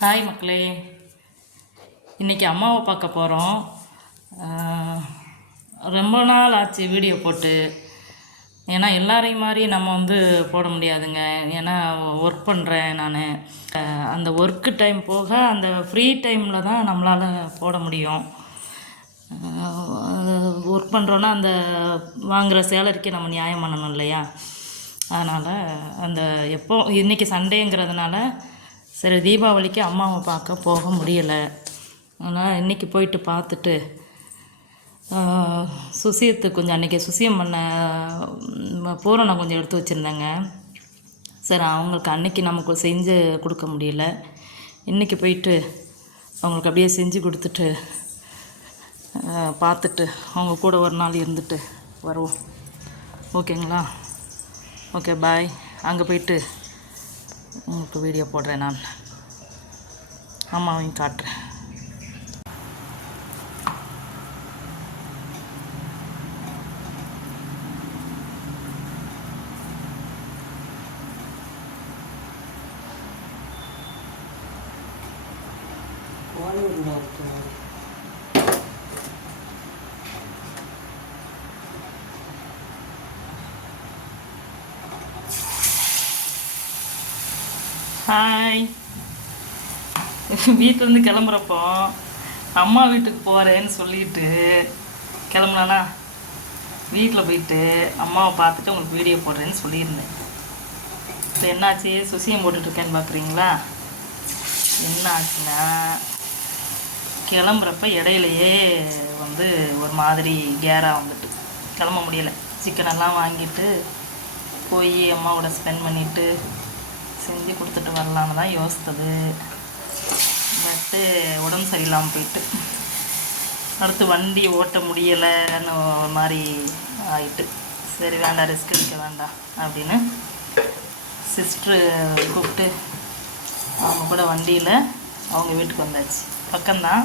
Hi மக்களே, இன்றைக்கி அம்மாவை பார்க்க போகிறோம். ரொம்ப நாள் ஆச்சு வீடியோ போட்டு. ஏன்னா எல்லாரையும் மாதிரி நம்ம போட முடியாதுங்க. ஏன்னா ஒர்க் பண்ணுறேன் நான். அந்த ஒர்க்கு டைம் போக அந்த ஃப்ரீ டைமில் தான் நம்மளால் போட முடியும். ஒர்க் பண்ணுறோன்னா அந்த வாங்குகிற சேலரிக்கு நம்ம நியாயம் பண்ணணும் இல்லையா? அதனால் அந்த இன்றைக்கி சண்டேங்கிறதுனால சரி தீபாவளிக்கு அம்மாவை பார்க்க போக முடியலை. ஆனால் இன்றைக்கி போயிட்டு பார்த்துட்டு சுசியத்துக்கு கொஞ்சம் அன்றைக்கி சுசியம் பண்ண பூரணம் கொஞ்சம் எடுத்து வச்சுருந்தேங்க. சரி அவங்களுக்கு அன்றைக்கி நமக்கு செஞ்சு கொடுக்க முடியல. இன்றைக்கி போயிட்டு அவங்களுக்கு அப்படியே செஞ்சு கொடுத்துட்டு பார்த்துட்டு அவங்க கூட ஒரு நாள் இருந்துட்டு வருவோம். ஓகேங்களா? Okay bye. அங்கே போயிட்டு உங்களுக்கு வீடியோ போடுறேன். நான் அம்மாவையும் காட்டுறேன். ஹாய். வீட்டிலேருந்து கிளம்புறப்போ அம்மா வீட்டுக்கு போகிறேன்னு சொல்லிட்டு கிளம்புனானா வீட்டில் போயிட்டு அம்மாவை பார்த்துட்டு உங்களுக்கு வீடியோ போடுறேன்னு சொல்லியிருந்தேன். இப்போ என்னாச்சு சுசியம் போட்டுட்ருக்கேன்னு பார்க்குறீங்களா? என்ன ஆச்சுன்னா கிளம்புறப்ப இடையிலையே ஒரு மாதிரி கேராக வந்துட்டு கிளம்ப முடியலை. சிக்கனெல்லாம் வாங்கிட்டு போய் அம்மாவோட ஸ்பெண்ட் பண்ணிவிட்டு செஞ்சு கொடுத்துட்டு வரலான்னு தான் யோசித்தது. பட்டு உடம்பு சரியில்லாமல் போயிட்டு அடுத்து வண்டி ஓட்ட முடியலைன்னு ஒரு மாதிரி ஆகிட்டு, சரி வேண்டாம் ரிஸ்க் எடுக்க வேண்டாம் அப்படின்னு சிஸ்டரு கூப்பிட்டு அவங்க கூட வண்டியில் அவங்க வீட்டுக்கு வந்தாச்சு. பக்கம்தான்.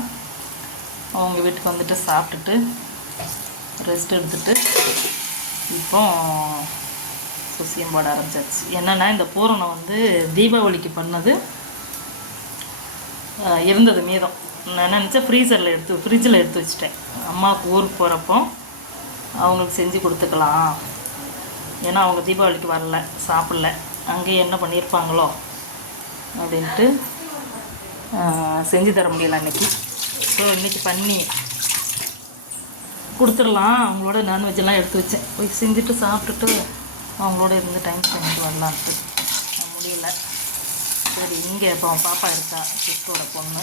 அவங்க வீட்டுக்கு வந்துட்டு சாப்பிட்டுட்டு ரெஸ்ட் எடுத்துட்டு இப்போ சுசியம் போட ஆரம்பிச்சாச்சு. என்னென்னா இந்த பூரணம் தீபாவளிக்கு பண்ணது இருந்தது மீதம். நான் நினச்சேன் ஃப்ரிட்ஜில் எடுத்து வச்சுட்டேன். அம்மாவுக்கு ஊருக்கு போகிறப்போ அவங்களுக்கு செஞ்சு கொடுத்துக்கலாம். ஏன்னா அவங்க தீபாவளிக்கு வரல, சாப்பிடல, அங்கேயே என்ன பண்ணியிருப்பாங்களோ அப்படின்ட்டு செஞ்சு தர முடியல அன்றைக்கி. ஸோ இன்றைக்கி பண்ணி கொடுத்துடலாம். அவங்களோட நான்வெஜ்ஜெல்லாம் எடுத்து வச்சேன். போய் செஞ்சுட்டு சாப்பிட்டுட்டு அவங்களோட இருந்து டைம் ஸ்பெண்ட் வரலான்ட்டு முடியல. சரி இங்கே இப்போ பாப்பா இருக்கா, சிஸ்டரோட பொண்ணு,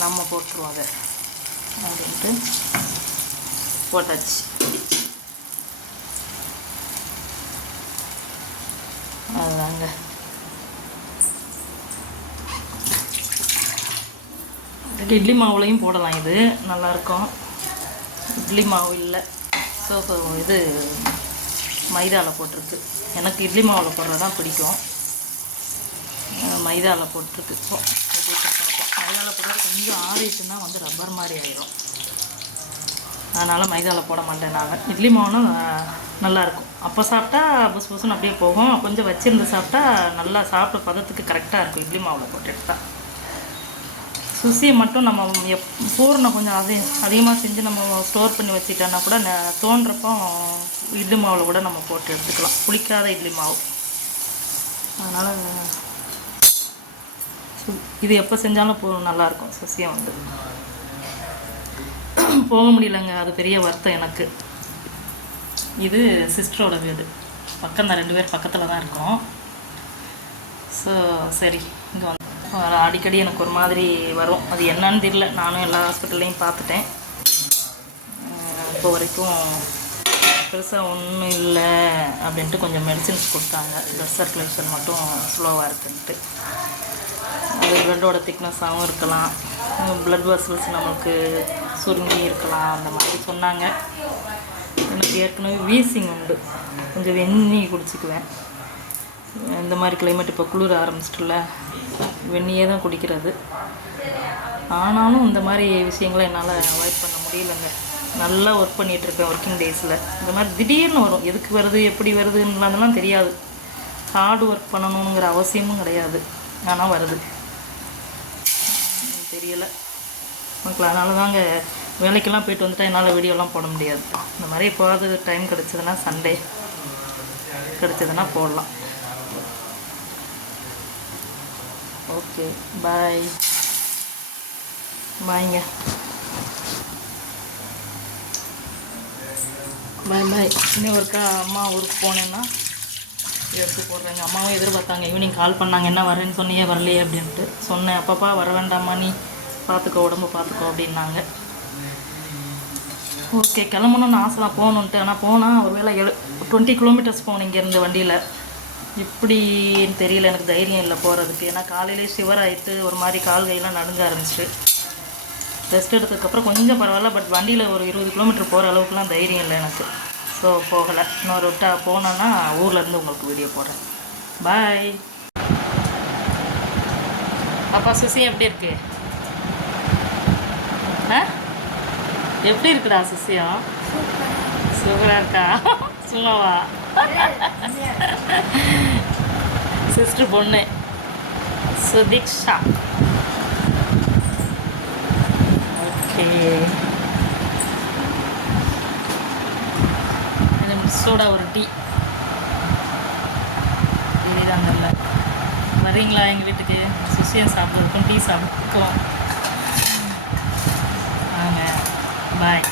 நம்ம போட்டுருவோம் அதை அப்படின்ட்டு போட்டாச்சு. அதுதாங்க. இட்லி மாவுலையும் போடலாம், இது நல்லாயிருக்கும். இட்லி மாவு இல்லை, ஸோ இது மைதாவில் போட்டிருக்கு. எனக்கு இட்லி மாவில் போடுறது தான் பிடிக்கும். மைதாவில் போட்டிருக்கு. இப்போ மைதாவில் போடுறது கொஞ்சம் ஆறிட்டுன்னா ரப்பர் மாதிரி ஆயிரும். அதனால் மைதாவில் போட மாட்டேன் நான். இட்லி மாவுனா நல்லாயிருக்கும். அப்போ சாப்பிட்டா புஸ் புஸ்ன்னு அப்படியே போகும். கொஞ்சம் வச்சுருந்து சாப்பிட்டா நல்லா சாப்பிட்ட பதத்துக்கு கரெக்டாக இருக்கும் இட்லி மாவில் போட்டு எடுத்தால். சுசியை மட்டும் நம்ம பூரணம் கொஞ்சம் அதிகமாக செஞ்சு நம்ம ஸ்டோர் பண்ணி வச்சுட்டோன்னா கூட தோன்றப்போ இட்லி மாவில் கூட நம்ம போட்டு எடுத்துக்கலாம். புளிக்காத இட்லி மாவு. அதனால் இது எப்போ செஞ்சாலும் நல்லாயிருக்கும். சுசியம் போக முடியலங்க, அது பெரிய வருத்தம் எனக்கு. இது சிஸ்டரோட வீடு பக்கம் தான், 2 பேர் பக்கத்தில் தான் இருக்கோம். ஸோ சரி இங்கே அடிக்கடி எனக்கு ஒரு மாதிரி வரும். அது என்னன்னு தெரியல. நானும் எல்லா ஹாஸ்பிட்டல்லையும் பார்த்துட்டேன். இப்போ வரைக்கும் பெருசாக ஒன்றும் இல்லை அப்படின்ட்டு கொஞ்சம் மெடிசின்ஸ் கொடுத்தாங்க. ப்ளட் சர்க்குலேஷன் மட்டும் ஸ்லோவாக இருக்குன்ட்டு. அது ப்ளட்டோட திக்னஸாகவும் இருக்கலாம், ப்ளட் வெசல்ஸ் நம்மளுக்கு சுருங்கி இருக்கலாம், அந்த மாதிரி சொன்னாங்க. எனக்கு ஏற்கனவே வீசிங் உண்டு. கொஞ்சம் வெந்நீர் குடிச்சிக்குவேன். இந்த மாதிரி கிளைமேட் இப்போ குளிர ஆரம்பிச்சிட்டுல வெந்நியே தான் குடிக்கிறது. ஆனாலும் இந்த மாதிரி விஷயங்களை என்னால் அவாய்ட் பண்ண முடியலைங்க. நல்லா ஒர்க் பண்ணிகிட்ருப்பேன் ஒர்க்கிங் டேஸில். இந்த மாதிரி திடீர்னு வரும். எதுக்கு வருது எப்படி வருதுன்னெலாம் தெரியாது. ஹார்ட் ஒர்க் பண்ணணுங்கிற அவசியமும் கிடையாது, ஆனால் வருது. முடியலை மக்கள். அதனால தாங்க வேலைக்கெல்லாம் போயிட்டு வந்துட்டால் என்னால் வீடியோலாம் போட முடியாது. இந்த மாதிரி எப்போது டைம் கிடச்சிதுன்னா சண்டே கிடச்சிதுன்னா போடலாம். ஓகே பாய் பாய்ங்க, பாய் பாய். இன்னும் ஒருக்கா அம்மா ஊருக்கு போனேன்னா எடுத்து போடுறேங்க. அம்மாவும் எதிர்பார்த்தாங்க, ஈவினிங் கால் பண்ணாங்க, என்ன வரேன்னு சொன்னியே வரலையே அப்படின்ட்டு. சொன்னேன், அப்பப்பா வர வேண்டாமா, நீ பார்த்துக்கோ, உடம்பு பார்த்துக்கோ அப்படின்னாங்க. ஓகே கிளம்பணுன்னு ஆசை தான் போகணுன்ட்டு. ஆனால் போனால் ஒரு வேளை 20 கிலோமீட்டர்ஸ் போகணும் இங்கேருந்து வண்டியில். எப்படின்னு தெரியல, எனக்கு தைரியம் இல்லை போகிறதுக்கு. ஏன்னா காலையிலே ஷிவர் ஆகிட்டு ஒரு மாதிரி கால் கையெல்லாம் நடுங்க ஆரம்பிச்சிட்டு. ரெஸ்ட் எடுத்ததுக்கப்புறம் கொஞ்சம் பரவாயில்ல, பட் வண்டியில் ஒரு 20 கிலோமீட்டர் போகிற அளவுக்குலாம் தைரியம் இல்லை எனக்கு. ஸோ போகலை. இன்னொரு விட்டா போனோன்னா ஊர்லேருந்து உங்களுக்கு வீடியோ போடுறேன். பாய். அப்பா சுசி எப்படி இருக்கு? ஆ எப்படி இருக்குடா சுசியம்? சூப்பராக இருக்கா? சும்மாவா? சிஸ்டர் பொண்ணு சுதீக்ஷா. ஓகே, சோடா ஒரு டீ இதுதான். நல்லா வரீங்களா எங்கள் வீட்டுக்கு? சுஷியம் சாப்பிட்றதுக்கும் டீ சாப்பிட்றதுக்கும் வாங்க. பாய்.